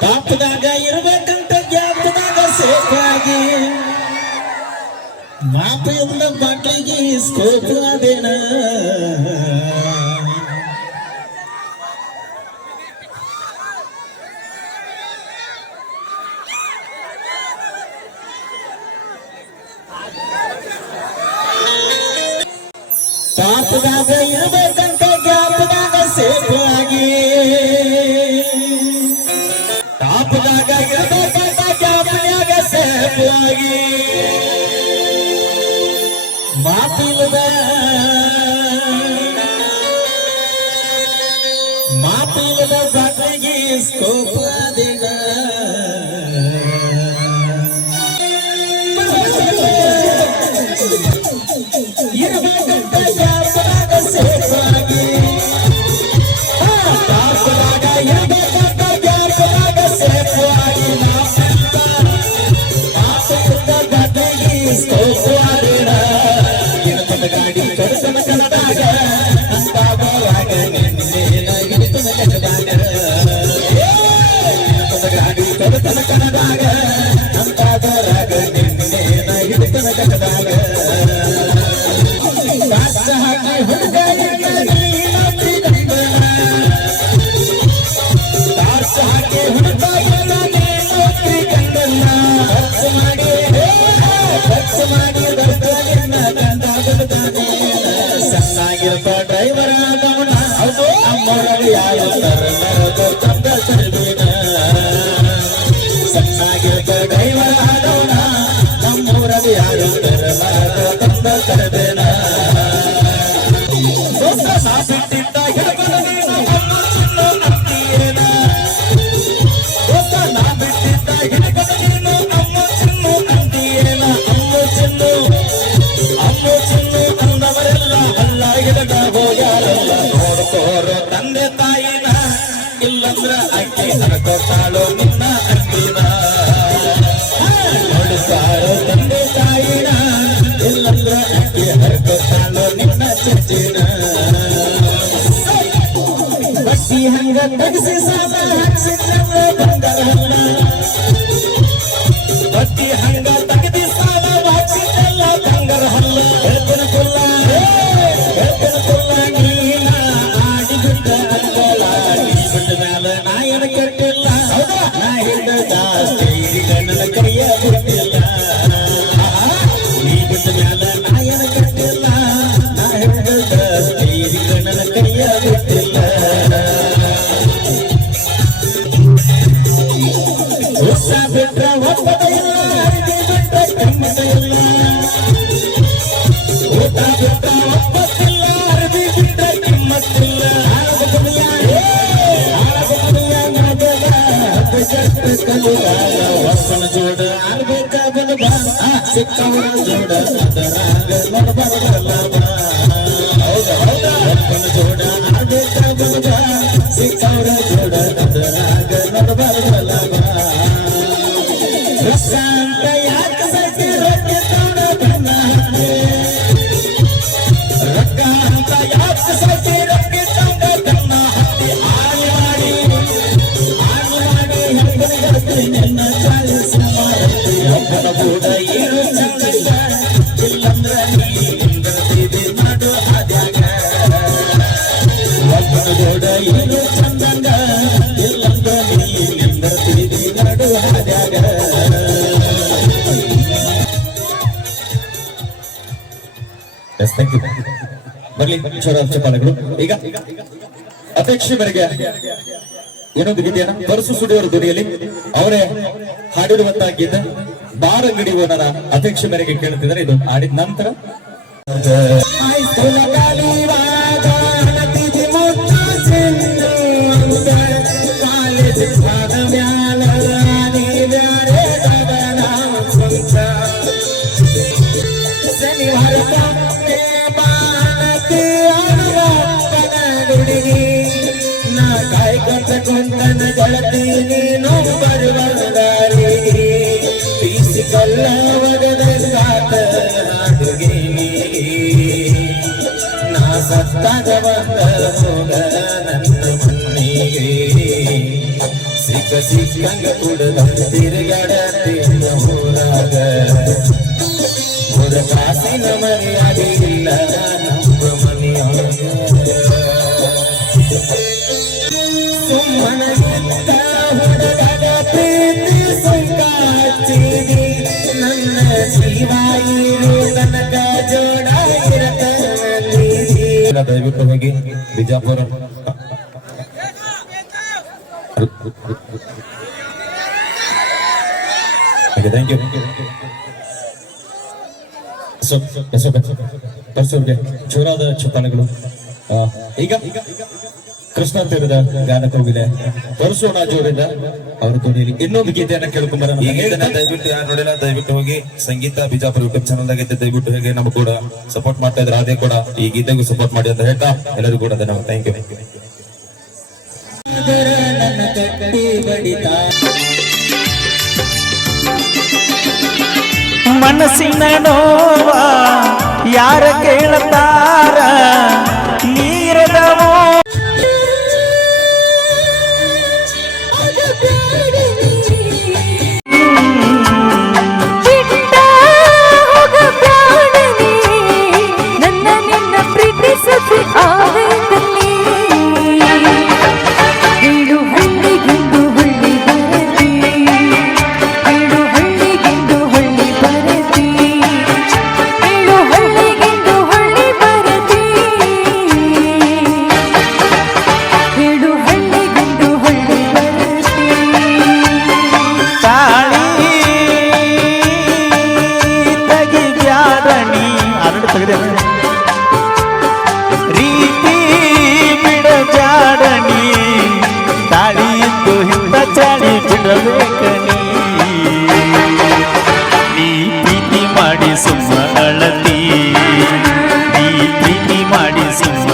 ಪಾಪದಾಗ ಇರ್ಬೇಕಂತ ಗ್ಯಾಪದಾಗ ಸೇಫಾಗಿ ಮಾಪೆಯಿಂದ ಬಾಟ್ಲಿಗೆ ಸ್ಕೋಪ್ ಅದೇನ ಪಾಪದಾಗ ಇರ್ಬೇಕಂತ ಗ್ಯಾಪದಾಗ ಸೇಫಾಗಿ ಪಾಪದಾಗ ಇರ್ಬೇಕಂತ ಗ್ಯಾಪದಾಗ ಸೇಫಾಗಿ ಮಾಪಿಲ್ಲದ ಬಾಟ್ಲಿಗೆ ಸ್ಕೋಪ್ ಅದೇನ ಇರಬೇಕಂತ ಗ್ಯಾಪದಾಗ ಸೇಫಾಗಿ ಪಾಪದಾಗ ಇರಬೇಕಂತ ಗ್ಯಾಪದಾಗ ಸೇಫಾಗಿ ಪಾಪದ ಬಾಟ್ಲಿಗೆ ಸ್ಕೋಪ್ ಅದೇನ ಗಾಡಿ ಕಡತನ ಕಣದಾಗ ಅಂತ ಬರಾಗ ನಿನ್ನೇನ ಹಿಡಿತನ ಕಣದಾಗ ಗಾಡಿ ಕಡತನ ಕಣದಾಗ ಅಂತ ಬರಾಗ ನಿನ್ನೇನ ಹಿಡಿತನ ಕಣದಾಗ ಕಾಸ ಹಾಕಿ ಹುಡುಗ ಕಾಸ ಹಾಕಿ ಹುಡುಗ ನೌಕರಿ ಕಂಡಲ್ಲ ಖರ್ಚು ಮಾಡಿ ಬರ್ತಾನೆ ಸಣ್ಣಾಗಿರ್ತ ಡ್ರೈವರ್ ಆದವನ ನಮ್ಮೊಳಗೆ ಯಾರು ತಂದ ತರಬೇನ ಸಣ್ಣಾಗಿರ್ತ ಡ್ರೈವರ್ ಆದವನ ನಮ್ಮೂರಲ್ಲಿ ಯಾರು ತಂದ ತರಬೇನ ನಾ ಬಿಟ್ಟಿದ್ದ ಹಿಡಬಲ ನೀನು ಅಮ್ಮ ಚಿನ್ನು ಅಂತೀಯೇನ ನಾ ಬಿಟ್ಟಿದ್ದ ಹಿಡಬಲ ನೀನು ಅಮ್ಮ ಚಿನ್ನು ಅಂತೀಯೇನ ಅಮ್ಮ ಚಿನ್ನು ಅಂದವರೆಲ್ಲ ಅಲ್ಲ ಹಿಡದ ಹೋಗ್ಯಾರಲ್ಲ ನೋಡ್ಕೋರೋ ತಂದೆ ತಾಯಿನ ಇಲ್ಲಂದ್ರ ಅಕ್ಕಿ ಹರಕೊಟ್ಟಾಳೋ ನಿನ್ನ ಅಕ್ಕಿನ ನೋಡ್ತಾರೋ ತಂದೆ ತಾಯಿನ ಇಲ್ಲಂದ್ರ ಅಕ್ಕಿ ಹರಕೊಟ್ಟಾಳೋ ನಿನ್ನ ಚಚ್ಚಿನ ಬಟ್ಟಿ ಹಂಗ ತೆಗೆಸಿ ಸಾಲ ಹಾಕ್ಸಿದ್ರಲ್ಲ ಬಂದರಲ್ಲ ಬಟ್ಟಿ ಹಂಗ ತೆಗೆದಿ ಸಾಲ ಹಾಕ್ಸಿದ್ರಲ್ಲ ಬಂಗಾರ ಹಲ್ಲ ಬೆಳಕಿನ ಕುಲ್ಲ ನೀನ ಆಡಿಬಿಟ್ಟ ಅಂದಳ ನೀ ಬಿಟ್ಟ ಮ್ಯಾಲ ನಾಯನ ಕೆಟ್ಟಿಲ್ಲ ನಾ ಹಿಡ್ದ ಜಾಸ್ತಿ ನನ್ನ ಕೈಯ ಬಿಟ್ಟಿಲ್ಲ ನೀ ಬಿಟ್ಟ ಮ್ಯಾಲ ನಾಯನ ಕೆಟ್ಟಿಲ್ಲ ನಾ ಹಿಡ್ದ ಜಾಸ್ತಿ ನನ್ನ ಕೈಯ ಬಿಟ್ಟಿಲ್ಲ ಉತ್ಸ ಬಿಟ್ರ ಒಪ್ಪದ ಇಲ್ಲ ಅರಿವಿ ಬಿಟ್ರ ಕಮ್ಮದ ಇಲ್ಲ ಊಟ ಬಿಟ್ಟ ಒಪ್ಪತ್ತಿಲ್ಲ ಅರಿವಿ ಬಿಟ್ಟ ಕಿಮ್ಮತ್ತಿಲ್ಲ ಆಳದ ದುನಿಯ ನಗದ ಕಲಿಯಾಗ ಒಪ್ಪನ ಜೋಡ ಆಡ್ಬೇಕ ಬಲಬ ಸಿಕ್ಕವರ ಜೋಡ ಅದರಾಗ ನೋಡಬಾರಲ್ಲ ಒಪ್ಪನ ಜೋಡ ಆಡ್ಬೇಕ ಬಲಬ ಸಿಕ್ಕವರ ಜೋಡ ಅದರಾಗ ನೋಡಬಾರಲ್ಲ ರಸಾಂತ ಯಾಕೆ ಸತಿ ರೊಕ್ಕ ತೋಡ ಬಣ್ಣ ರೊಕ್ಕ ಅಂತ ಯಾಕೆ ಸತಿ ರೊಕ್ಕ ತೋಡ ಬಣ್ಣ ಹತ್ತಿ ಆಳು ಮಾಡಿ ಹಬ್ಬನ ಗರ್ತಿ ನಿನ್ನ ಚಾಲಿಸ ಮಾರತಿ ಹಬ್ಬನ ಕೂಡ ಇರು ಚಂದಲ್ಲ ಇಲ್ಲಂದ್ರ ನೀ ಮಾಡು ಆದ್ಯಾಗ ಹಬ್ಬನ ಕೂಡ ಇರು ಚಂದಂಗ ಇಲ್ಲಂದ್ರ ನೀ ಮಾಡು ಆದ್ಯಾಗ ಬರ್ಲಿ ಚಪಾಲೆಗಳು ಈಗ ಅಪೇಕ್ಷೆ ಮೇರೆಗೆ ಏನೊಂದು ಗೀತೆಯನ್ನ ಪರಸು ಸುಡಿಯವರ ಧ್ವನಿಯಲ್ಲಿ ಅವರೇ ಹಾಡಿರುವಂತಹ ಗೀತೆ ಬಾರಂಗಡಿ ಓನರ ಅಪೇಕ್ಷೆ ಮೇರೆಗೆ ಕೇಳುತ್ತಿದ್ದಾರೆ. ಇದು ಆಡಿದ ನಂತರ ಕೊಂತನ ಗಳತಿ ನೀನು ಬರುವದಾರಿ ಬೀಸಿಕೊಳ್ಳವಗದ ಸಾತ ಹಾಡುಗೆ ನಾ ಸತ್ತಾಗ ಬಂದ ಹೋಗ ನನ್ನ ಮಣ್ಣಿಗೆ ಸಿಕ್ಕಂಗ ಕುಡದ ತಿರುಗಾಡತ್ತೀನ ಊರಾಗ ಕಾಸಿನ ಮರ್ಯಾದೆ ಇಲ್ಲ ನಮ್ಮ ಮನೆಯಾಗ ಸುಮ್ಮನಗಿದ್ದ ಹುಡುಗದ ಪ್ರೀತಿ ಸುಂಕ ಹಚ್ಚಿದಿ ನನ್ನ ಜೀವ ಇರು ತನಕ ಜೋಡ ದಯವಿಟ್ಟು ಹೋಗಿ ಬಿಜಾಪುರ ಥ್ಯಾಂಕ್ ಯು ಪರಸೂರ್ಗೆ ಜೋರಾದ ಚಪ್ಪಾಳೆಗಳು. ಈಗ ಕೃಷ್ಣ ತೀರದ ಗಾನ ಕೋಗಿಲೆ ಪರಸೋಣ ಜೋರಿಂದ ಅವರ ಧ್ವನಿಯಲ್ಲಿ ಇನ್ನೊಂದು ಗೀತೆಯನ್ನ ಕೇಳ್ಕೊಂಬರ. ದಯವಿಟ್ಟು ಯಾರು ನೋಡಿಲ್ಲ ದಯವಿಟ್ಟು ಹೋಗಿ ಸಂಗೀತ ಬಿಜಾಪುರ ಯೂಟ್ಯೂಬ್ ಚಾನಲ್ ಆಗೈತೆ ದಯವಿಟ್ಟು ಹೇಗೆ ನಮ್ಗೆ ಕೂಡ ಸಪೋರ್ಟ್ ಮಾಡ್ತಾ ಇದ್ರೆ ಅದೇ ಕೂಡ ಈ ಗೀತೆಗೂ ಸಪೋರ್ಟ್ ಮಾಡಿ ಅಂತ ಹೇಳ್ತಾ ಎಲ್ಲರಿಗೂ ಕೂಡ ಧನ್ಯವಾದ. Thank you. ಮನಸ್ಸಿನ ನೋವ ಯಾರ ಕೇಳತಾರ ನೀರದವೋ ನನ್ನ ನಿನ್ನ ಪ್ರೀತಿಸುತ್ತೆ ಆವೇದನೆ ಹೇಳು ಹಳ್ಳಿಗೆಂದು ಹೊಳ್ಳಿ ಬರತಿ ಹೇಳು ಹಳ್ಳಿಗೆಂದು ಹೊಳ್ಳಿ ಬರತಿ ಹೇಳು ಹಳ್ಳಿಗೆಂದು ಹೊಳ್ಳಿ ಬರತಿ ಹೇಳು ಹಳ್ಳಿಗೆಂದು ಹೊಳ್ಳಿ ಬರತಿ ತಾಳಿ ತೆಗಿಬ್ಯಾಡಣಿ ಅರಡು ತೆಗೆದ ರೀತಿ ಬಿಡಬ್ಯಾಡಣಿ ತಾಳಿ ಇದ್ದು ಹಿಂದ ಚಾಳಿ ಬಿಡಬೇಕನಿ ನೀ ಪ್ರೀತಿ ಮಾಡಿ ಸುಮ್ಮ ಅಳತಿ ನೀ ಪ್ರೀತಿ ಮಾಡಿ ಸುಮ್ಮ